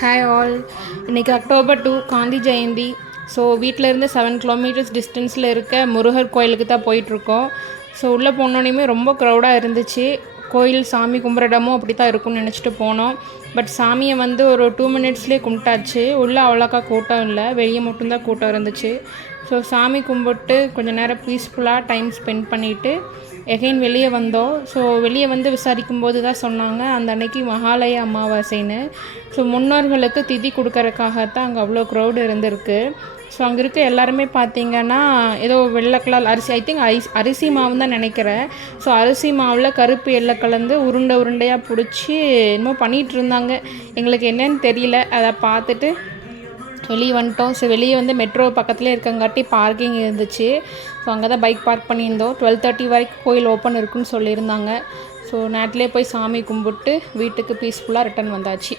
Hi all. இன்றைக்கி October 2 Gandhi Jayanthi. So வீட்டிலேருந்து 7 kilometres டிஸ்டன்ஸில் இருக்க முருகர் கோயிலுக்கு தான் போயிட்டுருக்கோம். ஸோ உள்ளே போனோன்னே ரொம்ப க்ரௌடாக இருந்துச்சு. கோயில் சாமி கும்பிட்ற இடமும் அப்படி தான் இருக்கும்னு நினச்சிட்டு போனோம். பட் சாமியை ஒரு 2 மினிட்ஸ்லேயே கும்பிட்டாச்சு. உள்ளே அவ்வளோக்கா கூட்டம் இல்லை, வெளியே மட்டும்தான் கூட்டம் இருந்துச்சு. ஸோ சாமி கும்பிட்டு கொஞ்சம் நேரம் பீஸ்ஃபுல்லாக டைம் ஸ்பெண்ட் பண்ணிவிட்டு எகைன் வெளியே வந்தோம். ஸோ வெளியே விசாரிக்கும் போது தான் சொன்னாங்க அந்த அன்னைக்கு மகாலய அமாவாசைன்னு. ஸோ முன்னோர்களுக்கு திதி கொடுக்கறதுக்காகத்தான் அங்கே அவ்வளோ க்ரௌடு இருந்திருக்கு. ஸோ அங்கே இருக்க எல்லாருமே பார்த்திங்கன்னா ஏதோ வெள்ளை கலர் அரிசி, ஐ திங்க் அரிசி மாவு தான் நினைக்கிறேன். ஸோ அரிசி மாவில் கருப்பு எள்ளை கலந்து உருண்டையாக பிடிச்சி என்னமோ பண்ணிகிட்டு இருந்தாங்க. எங்களுக்கு என்னன்னு தெரியல. அதை பார்த்துட்டு வெளியே வந்துட்டோம். ஸோ வெளியே மெட்ரோ பக்கத்துலேயே இருக்கங்காட்டி பார்க்கிங் இருந்துச்சு. ஸோ அங்கே தான் பைக் பார்க் பண்ணியிருந்தோம். 12:30 வரைக்கும் கோயில் ஓப்பன் இருக்குன்னு சொல்லியிருந்தாங்க. ஸோ நேரத்துலேயே போய் சாமி கும்பிட்டு வீட்டுக்கு பீஸ்ஃபுல்லாக ரிட்டர்ன் வந்தாச்சு.